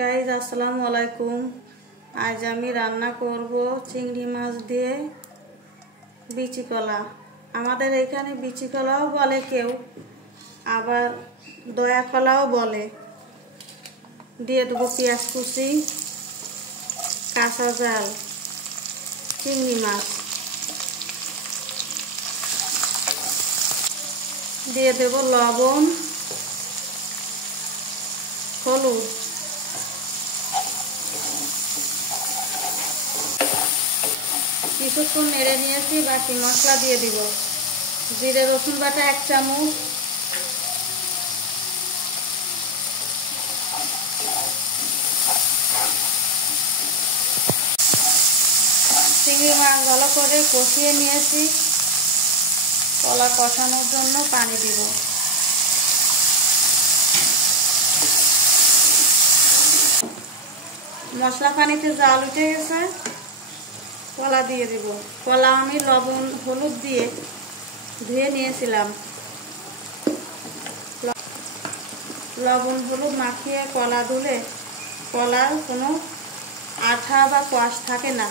Guys আসসালামু আলাইকুম। আজ আমি রান্না করব চিংড়ি মাছ দিয়ে বিচি কলা। আমাদের এখানে বিচি কলাও বলে কেউ, আবার দয়া কলাও বলে। দিয়ে দেবো পেঁয়াজ কুচি, কাঁচা জাল, চিংড়ি মাছ দিয়ে দেব, লবণ, হলুদ, কিছুক্ষণ নেড়ে নিয়েছি। বাকি মশলা দিয়ে দিব। জিরে রসুন বাটা 1 চামচ, চিংড়ি মাছ ভালো করে কষিয়ে নিয়েছি। কলা কষানোর জন্য পানি দিব। মশলা পানিতে জাল উঠে গেছে, কলা দিয়ে দিব। কলা আমি লবণ হলুদ দিয়ে ধুয়ে নিয়েছিলাম। লবণ হলুদ মাখিয়ে কলা ধুলে কলার কোনো আঠা বা কষ থাকে না।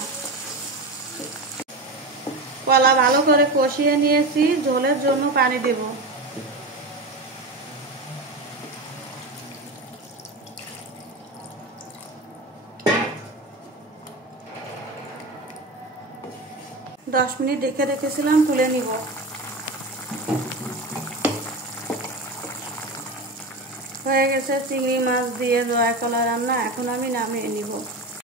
কলা ভালো করে কষিয়ে নিয়েছি, ঝোলের জন্য পানি দেব। দশ মিনিট রেখে রেখেছিলাম, তুলে নিব। হয়ে গেছে চিংড়ি মাছ দিয়ে দয়া কলা রান্না। এখন আমি নামিয়ে নিব।